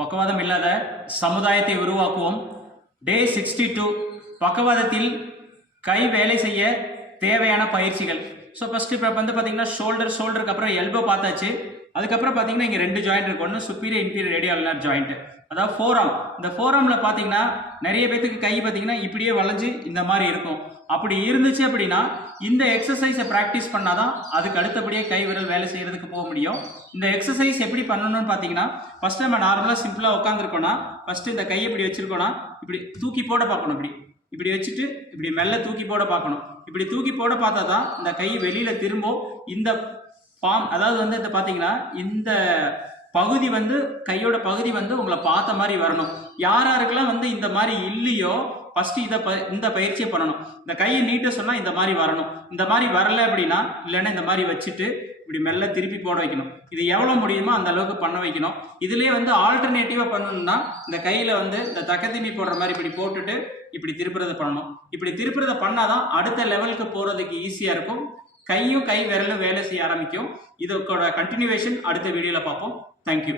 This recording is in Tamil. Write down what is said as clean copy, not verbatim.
பக்கவாதம் இல்லாத சமுதாயத்தை உருவாக்குவோம். டே 62 பக்கவாதத்தில் கை வேலை செய்ய தேவையான பயிற்சிகள். ஸோ ஃபர்ஸ்ட் இப்போ வந்து பார்த்தீங்கன்னா ஷோல்டருக்கு அப்புறம் எல்போ பார்த்தாச்சு. அதுக்கப்புறம் பார்த்தீங்கன்னா இங்கே 2 ஜாயிண்ட் இருக்கு. ஒன்று சுப்பீரியர் இன்டீரியர் ரேடியல் ஜாயிண்ட், அதாவது ஃபோராம். இந்த ஃபோராமில் பார்த்தீங்கன்னா நிறைய பேத்துக்கு கை பார்த்தீங்கன்னா இப்படியே வளைஞ்சு இந்த மாதிரி இருக்கும். அப்படி இருந்துச்சு அப்படின்னா இந்த எக்ஸசைஸை ப்ராக்டிஸ் பண்ணாதான் அதுக்கு அடுத்தபடியே கை விரல் வேலை செய்யறதுக்கு போக முடியும். இந்த எக்ஸசைஸ் எப்படி பண்ணணும்னு பார்த்தீங்கன்னா ஃபர்ஸ்ட் நம்ம நார்மலாக சிம்பிளாக உட்காந்துருக்கோம்னா ஃபர்ஸ்ட் இந்த கையை இப்படி வச்சிருக்கோம்னா இப்படி தூக்கி போட பார்க்கணும். இப்படி வச்சுட்டு இப்படி மெல்ல தூக்கி போட பார்க்கணும். இப்படி தூக்கி போட பார்த்தா தான் இந்த கை வெளியில திரும்பும். இந்த ஃபார்ம் அதாவது வந்து இதை பார்த்தீங்கன்னா இந்த பகுதி வந்து கையோட பகுதி வந்து உங்களை பார்த்த மாதிரி வரணும். யாருக்கெல்லாம் வந்து இந்த மாதிரி இல்லையோ ஃபர்ஸ்ட் இந்த பயிற்சியை பண்ணணும். இந்த கையை நீட்ட சொன்னா இந்த மாதிரி வரணும். இந்த மாதிரி வரல அப்படின்னா இல்லைன்னா இந்த மாதிரி வச்சுட்டு இப்படி மெல்ல திருப்பி போட வைக்கணும். இது எவ்வளவு முடியுமோ அந்த அளவுக்கு பண்ண வைக்கணும். இதுலயே வந்து ஆல்டர்னேட்டிவா பண்ணணும்னா இந்த கையில வந்து இந்த தக்கத்திமி போடுற மாதிரி இப்படி போட்டுட்டு இப்படி திருப்புறதை பண்ணணும். இப்படி திருப்புறதை பண்ணாதான் அடுத்த லெவலுக்கு போறதுக்கு ஈஸியா இருக்கும். கையும் கை விரலும் வேலை செய்ய ஆரம்பிக்கும். இதோட கண்டினியூவேஷன் அடுத்த வீடியோல பார்ப்போம். தேங்க்யூ.